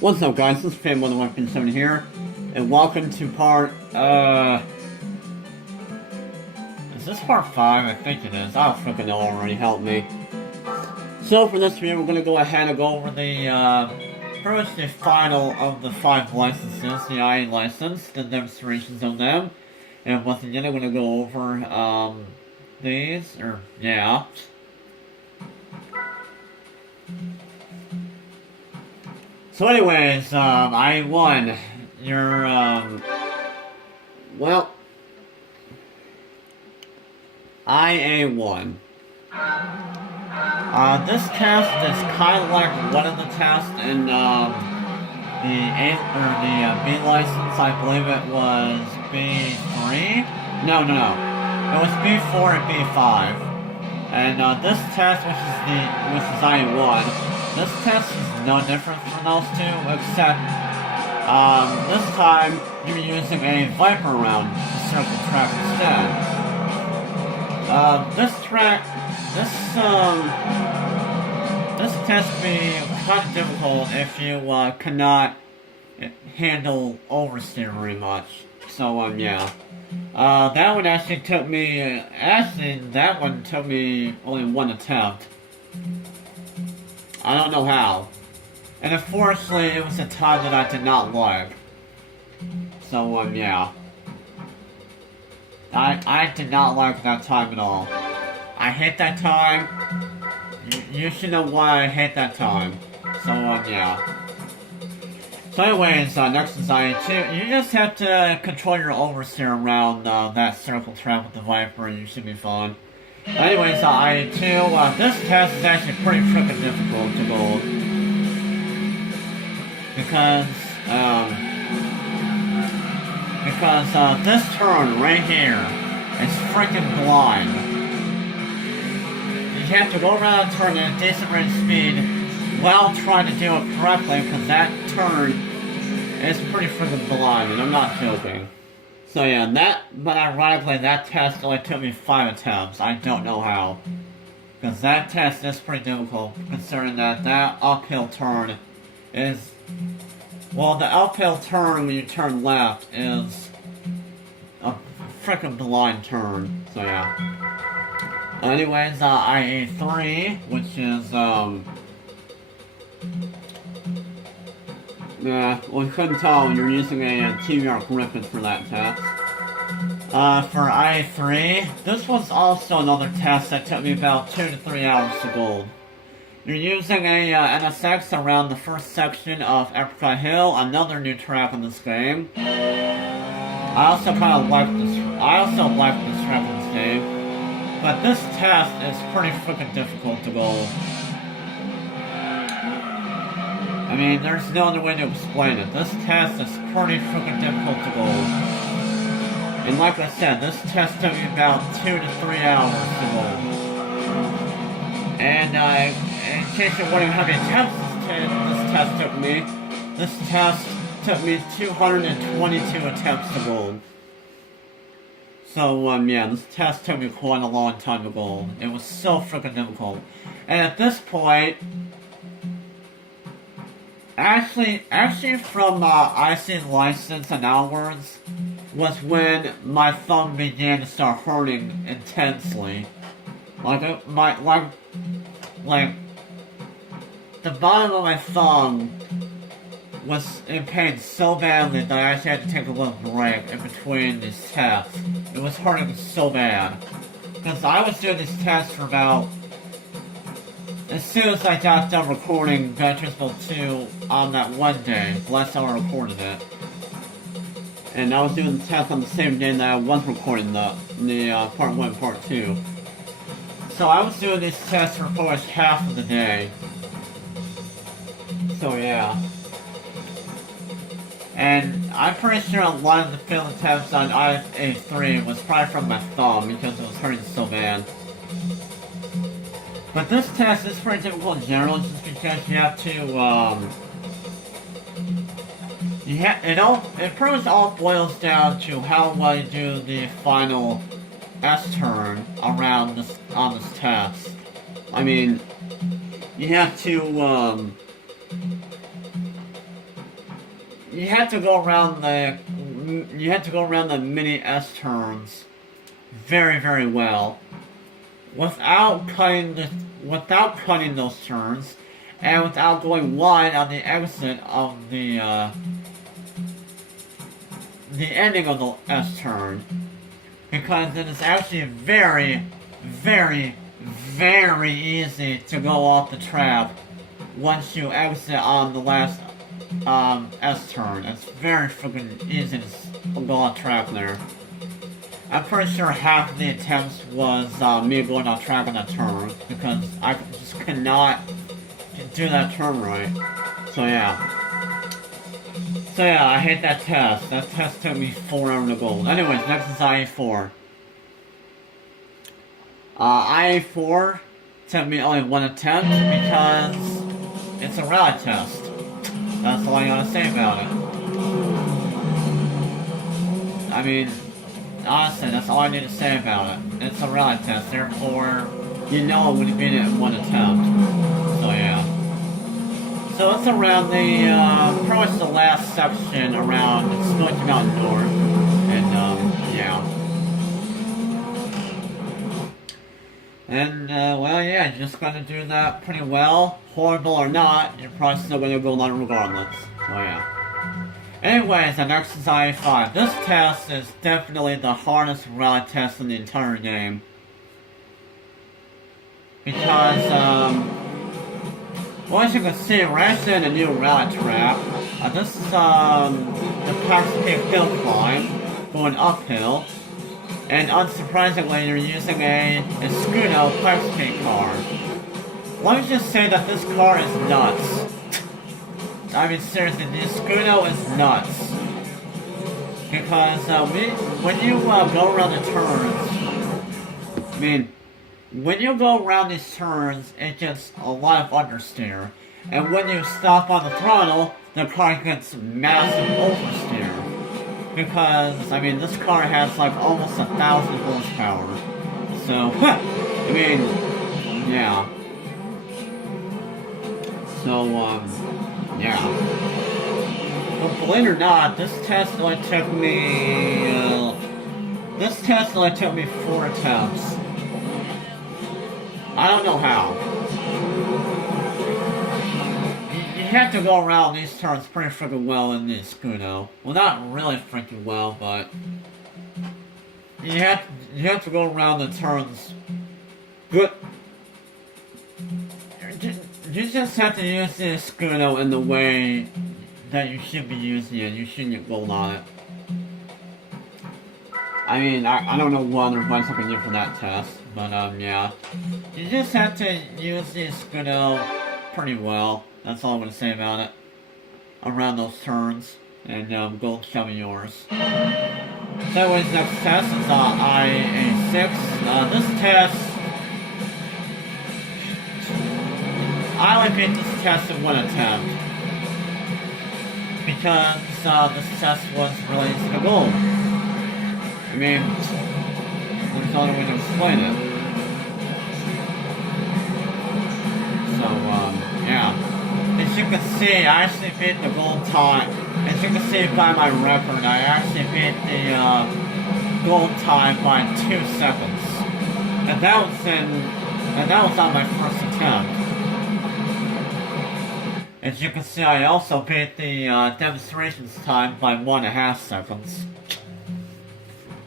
What's up, guys? This is Fan1157 here, and welcome to part, is this part 5? I think it is. I don't freaking know already, help me. So, for this video, we're gonna go ahead and go over the, first the final of the 5 licenses, the IA license, the demonstrations of them, and once again, I'm gonna go over, these, or, yeah. So anyways, I won. You're, well, IA won. This test is kind of like one of the tests in, the B license. I believe it was B3? No. It was B4 and B5. And, this test, which is IA1, this test is no different from those two, except, this time, you're using a Viper round to circle track instead. This test can be kind of difficult if you, cannot handle oversteer very much. So, yeah. That one actually took me, that one took me only one attempt. I don't know how. And unfortunately, it was a time that I did not like. So, yeah. I did not like that time at all. I hate that time. You should know why I hate that time. So, yeah. So anyways, next is IA2. You just have to control your oversteer around, that circle track with the Viper and you should be fine. Anyways, IA2, this test is actually pretty freaking difficult to go. Because this turn right here is freaking blind. You have to go around a turn at a decent rate of speed while trying to do it correctly, because that turn is pretty freaking blind, and I'm not joking. So yeah, but ironically, that test only took me 5 attempts. I don't know how. Because that test is pretty difficult, considering that uphill turn is... Well, the uphill turn when you turn left is a frickin' blind turn. So yeah. Anyways, IA3, which is, yeah, well, you couldn't tell you're using a TVR Griffin for that test. For IA3, this was also another test that took me about 2 to 3 hours to gold. You're using a NSX around the first section of Apricot Hill, another new track in this game. I also like this track in this game, but this test is pretty freaking difficult to gold. I mean, there's no other way to explain it. This test is pretty freaking difficult to gold. And like I said, this test took me about 2 to 3 hours to gold. And in case you're wondering how many attempts this test took me, this test took me 222 attempts to gold. So, yeah, this test took me quite a long time to gold. It was so freaking difficult. And at this point, Actually, from IC license and outwards was when my thumb began to start hurting intensely. Like the bottom of my thumb was in pain so badly that I actually had to take a little break in between these tests. It was hurting so bad. Because I was doing these tests for about... As soon as I got done recording Gran Turismo 2 on that one day, the last time I recorded it. And I was doing the test on the same day that I was recording the part 1 and part 2. So I was doing these tests for pretty much half of the day. So yeah. And I'm pretty sure a lot of the failed attempts on IA3 was probably from my thumb because it was hurting so bad. But this test is pretty difficult in general, just because you have to, it pretty much all boils down to how well you do the final S-turn on this test. I mean, you have to, you have to go around the mini S turns very, very well without cutting those turns and without going wide on the exit of the ending of the S turn, because it is actually very, very, very easy to go off the track once you exit on the last S turn. It's very freaking easy to go off track there. I'm pretty sure half of the attempts was me going off track on that turn, because I just could not do that turn right. So yeah. I hate that test. That test took me 4 hours to gold. Anyways, next is IA4. IA4 took me only 1 attempt because it's a rally test. That's all I gotta say about it. I mean, honestly, that's all I need to say about it. It's a rally test, therefore, you know when you beat it in 1 attempt. So yeah. So it's around the, pretty much the last section around Smoky Mountain North. And, yeah. And, well, yeah, you're just gonna do that pretty well. Horrible or not, you're probably still gonna go on regardless. So, yeah. Anyways, the next is IA5. This test is definitely the hardest rally test in the entire game. Because, well, as you can see, we're actually in a new rally track. This is, the Pax Peak hill climb, going uphill. And unsurprisingly, you're using a Scudo Pax Peak car. Let me just say that this car is nuts. I mean, seriously, the Scudo is nuts. Because, when you, go around the turns, I mean, when you go around these turns, it gets a lot of understeer. And when you stop on the throttle, the car gets massive oversteer. Because, I mean, this car has like almost 1,000 horsepower. So, I mean, yeah. So, yeah. But believe it or not, this test only took me 4 attempts. I don't know how. You have to go around these turns pretty freaking well in this Scudo. Well, not really freaking well, but you have to go around the turns good. You just have to use this Scudo in the way that you should be using it. You shouldn't get gold on it. I mean, I don't know what other advice I can give for that test, but, yeah. You just have to use the Scudo pretty well. That's all I'm going to say about it. Around those turns. And, gold shall be yours. So anyways, next test is, IA6. This test... I only beat this test in 1 attempt. Because, this test was really easy to gold. I mean, there's no other way to explain it. So, yeah. As you can see, I actually beat the gold time. As you can see by my record, I actually beat the gold time by 2 seconds. And that was on my first attempt. As you can see, I also beat the demonstrations time by 1.5 seconds.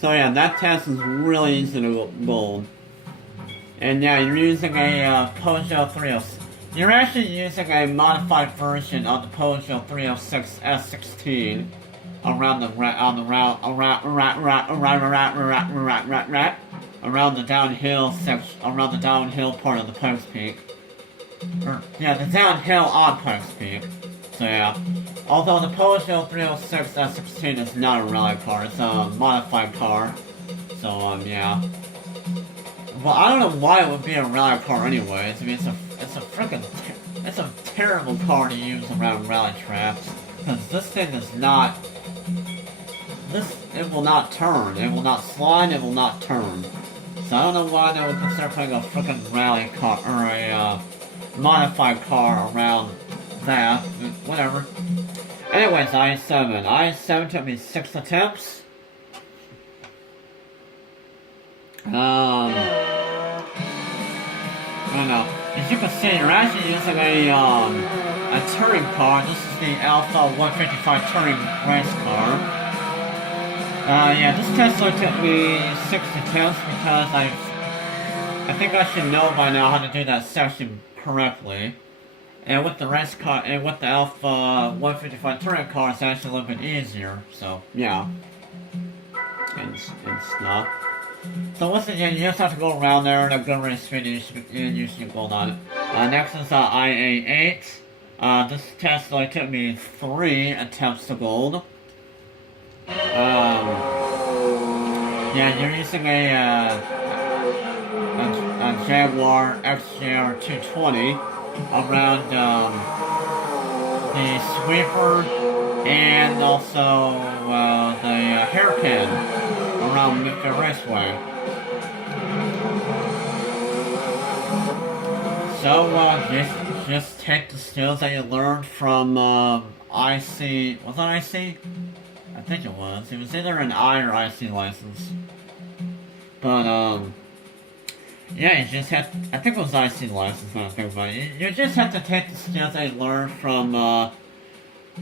So yeah, that test is really easy to gold. And yeah, you're using a Peugeot 306. You're actually using a modified version of the Peugeot 306 S16 around the downhill section, around the downhill part of the Pikes Peak. Yeah, the downhill on Pikes Peak. So yeah. Although the Peugeot 306 S16 is not a rally car, it's a modified car. So, yeah. Well, I don't know why it would be a rally car anyways. I mean, it's a terrible car to use around rally tracks. Because this thing is not... It will not turn. It will not slide, it will not turn. So I don't know why they would consider putting a freaking rally car, or a, modified car around that. Whatever. Anyways, I7. I7 took me 6 attempts. I don't know. As you can see, you're actually using a touring car. This is the Alpha 155 touring race car. Yeah, this test only took me 6 attempts because I think I should know by now how to do that section correctly. And with the race car, and with the Alpha 155 touring car, it's actually a little bit easier. So, yeah. And stuff. So once again, you just have to go around there at a good rate of speed and you should go on it. Next is IA8. This test only took me 3 attempts to gold. Yeah, you're using a Jaguar XJR 220 around the sweeper and also the hairpin around the raceway. So just take the skills that you learned from IC. Was that IC? I think it was. It was either an I or IC license. But yeah, you just have. I think it was IC license when I think about it. You just have to take the skills that you learned from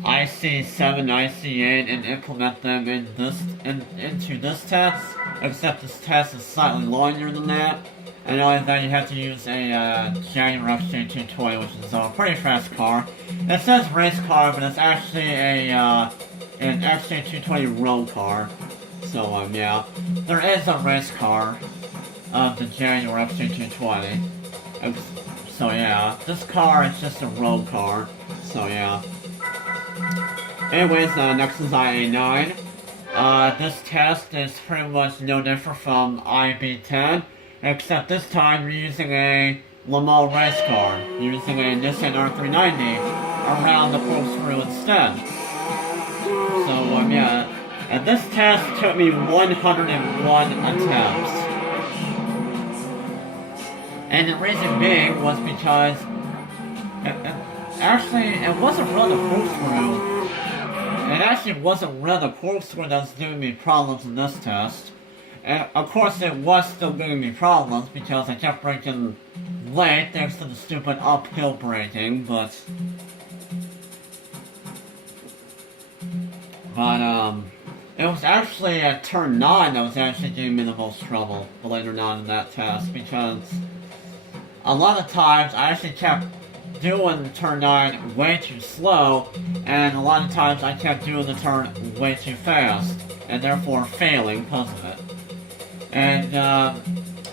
IC7, IC8, and implement them into this test. Except this test is slightly longer than that. And only that you have to use a Jaguar XJ220, which is a pretty fast car. It says race car, but it's actually an XJ220 road car. So yeah, there is a race car of the Jaguar XJ220. So yeah, this car is just a road car. So yeah. Anyways, next is IA9. This test is pretty much no different from IB10, except this time you're using a Le Mans race car. You're using a Nissan R390 around the corkscrew instead. So, yeah. And this test took me 101 attempts. And the reason being was because it wasn't really the corkscrew. It actually wasn't really the corkscrew that was giving me problems in this test. And of course it was still giving me problems because I kept braking late thanks to the stupid uphill braking, but it was actually at turn 9 that was actually giving me the most trouble, believe it or not, in that test, because a lot of times I actually kept doing turn 9 way too slow, and a lot of times I kept doing the turn way too fast, and therefore failing because of it. And a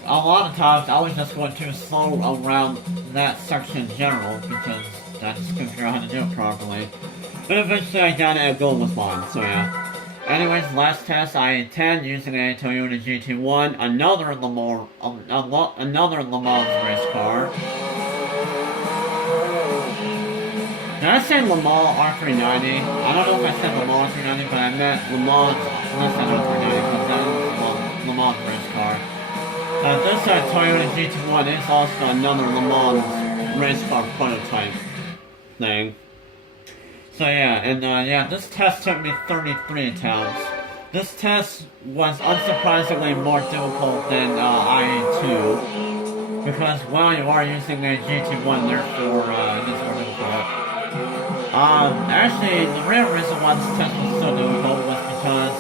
lot of times I was just going too slow around that section in general, because I just couldn't figure out how to do it properly. But eventually I got it and goal was mine, so yeah. Anyways, last test, IA10 using a Toyota GT1, another Le Mans race car. Did I say Le Mans R390? I don't know if I said Le Mans R390, but I meant Le Mans Nissan R390, because that is Le Mans race car. This Toyota GT1 is also another Le Mans race car prototype thing. So yeah, and yeah, this test took me 33 attempts. This test was unsurprisingly more difficult than IA2, because while you are using a GT1, therefore it is more difficult. Actually, the real reason why this test was so difficult was because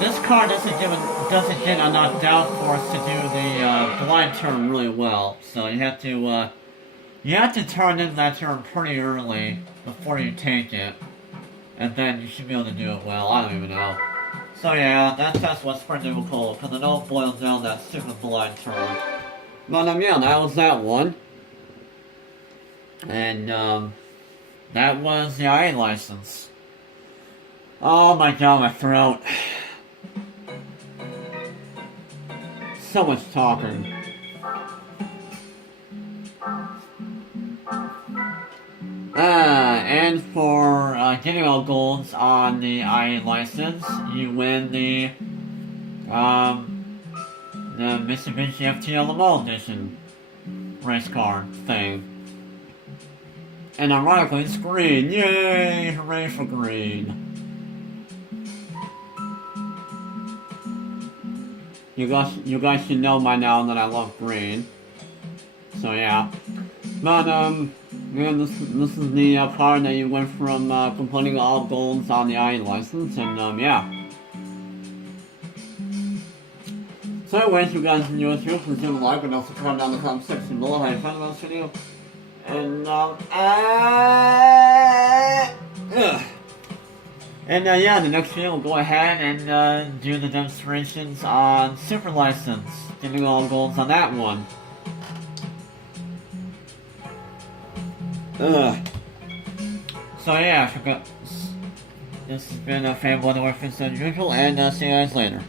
this car doesn't get enough downforce to do the blind turn really well. So you have to turn in that turn pretty early before you take it, and then you should be able to do it well. I don't even know. So yeah, that test was pretty difficult because it all boils down to that stupid blind turn. But yeah, that was that one, and that was the IA license. Oh my god, my throat. So much talking. And for getting all golds on the IA license, you win the Mitsubishi FTL Le Mans Edition race car thing. And ironically, it's green. Yay! Hooray for green. You guys should know by now that I love green. So yeah. But yeah, this is the part that you went from completing all goals on the IA license, and yeah. So anyways, you guys enjoy this video, please leave a like and also comment down in the comment section below how you found this video. And yeah, the next video we'll go ahead and do the demonstrations on Super License, getting all goals on that one. So yeah, this has been a Fanboy the Orphans as usual, and see you guys later.